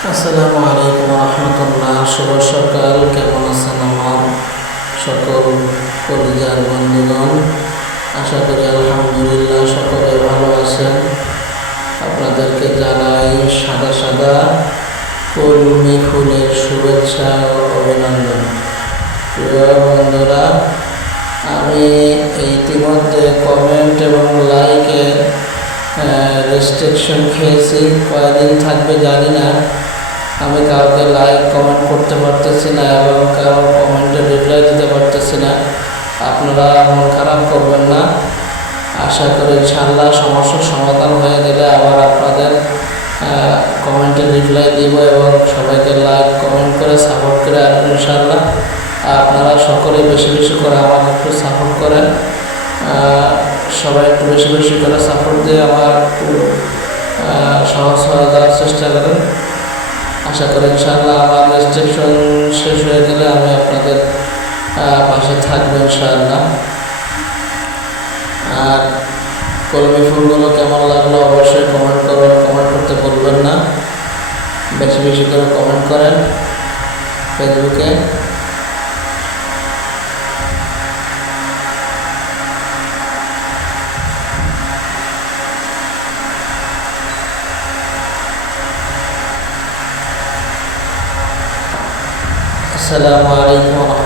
আসসালামু আলাইকুম রহমতুল্লাহ। শুভ সকাল। কেমন আছেন আমার সকল কলিজার বন্ধুগণ? আশা করি আলহামদুলিল্লাহ সকলে ভালো আছেন। আপনাদেরকে জানাই সাদা সাদা কলমি ফুলের শুভেচ্ছা ও অভিনন্দন। প্রিয় বন্ধুরা, আমি ইতিমধ্যে কমেন্ট এবং লাইকের রেস্ট্রিকশন খেয়েছি। কয়দিন থাকবে জানি না। আমি কাউকে লাইক কমেন্ট করতে পারতেছি না এবং কারো কমেন্টে রিপ্লাই দিতে পারতেছি না। আপনারা মন খারাপ করবেন না। আশা করি ইনশাআল্লাহ সমস্যার সমাধান হয়ে গেলে আবার আপনাদের কমেন্টে রিপ্লাই দিব এবং সবাইকে লাইক কমেন্ট করে সাপোর্ট করে আসবেন ইনশাআল্লাহ। আপনারা সকলেই বেশি বেশি করে আমাকে একটু সাপোর্ট করেন। সবাই একটু বেশি বেশি করে সাপোর্ট দিয়ে আমার একটু সহজ হয়ে দেওয়ার চেষ্টা করেন। আশা করি ইনশাআল্লাহ আমার রেস্ট্রিকশন শেষ হয়ে গেলে আমি আপনাদের পাশে থাকবো ইনশাআল্লাহ। আর কলমি ফুলগুলো কেমন লাগলো অবশ্যই কমেন্ট করবেন। কমেন্ট করতে ভুলবেন না। বেশি বেশি করে কমেন্ট করেন ফেসবুকে। আসসালামু আলাইকুম।